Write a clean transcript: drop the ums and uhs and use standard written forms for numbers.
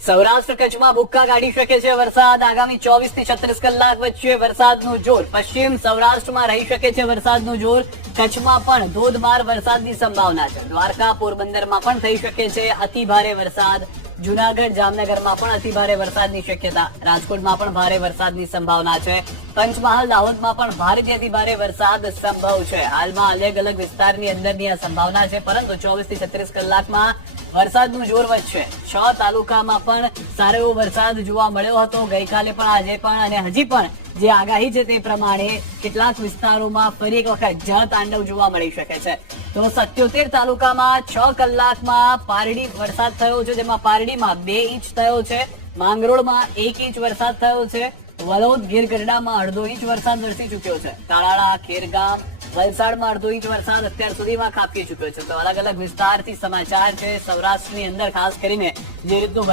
સૌરાષ્ટ્ર કચ્છમાં ભૂક્કા કાઢી શકે છે વરસાદ. આગામી 24 થી 36 કલાક વચ્ચે વરસાદનું જોર. પશ્ચિમ સૌરાષ્ટ્રમાં રહી શકે છે વરસાદનું જોર. કચ્છમાં પણ ધોધમાર વરસાદની સંભાવના છે. દ્વારકા, પોરબંદરમાં પણ થઈ શકે છે અતિ ભારે વરસાદ. જુનાગઢ, જામનગરમાં પણ અતિ ભારે વરસાદની શક્યતા. રાજકોટમાં પણ ભારે વરસાદની સંભાવના છે. પંચમહાલ, દાહોદમાં પણ ભારેથી અતિ ભારે વરસાદ સંભવ છે. હાલમાં અલગ અલગ વિસ્તારની અંદરની આ સંભાવના છે, પરંતુ 24 થી 36 કલાકમાં વરસાદનું જોર વધશે. 6 તાલુકામાં પણ સારો એવો વરસાદ જોવા મળ્યો હતો ગઈકાલે પણ, આજે પણ, અને હજી પણ જે આગાહી છે તે પ્રમાણે કેટલાક વિસ્તારોમાં ફરી એક વખત જળતાંડવ જોવા મળી શકે છે. તો 77 તાલુકામાં 6 કલાકમાં પારડી વરસાદ થયો છે, જેમાં પારડીમાં 2 ઇંચ થયો છે, માંગરોળમાં 1 ઇંચ વરસાદ થયો છે, વલોદ, ગીર ગઢડામાં 1/2 ઇંચ વરસાદ વરસી ચુક્યો છે, તાલાળા, ખેરગામ, વલસાડમાં 1/2 ઇંચ વરસાદ અત્યાર સુધીમાં ખાબકી ચુક્યો છે. તો અલગ અલગ વિસ્તારથી સમાચાર છે. સૌરાષ્ટ્રની અંદર ખાસ કરીને જે રીતનું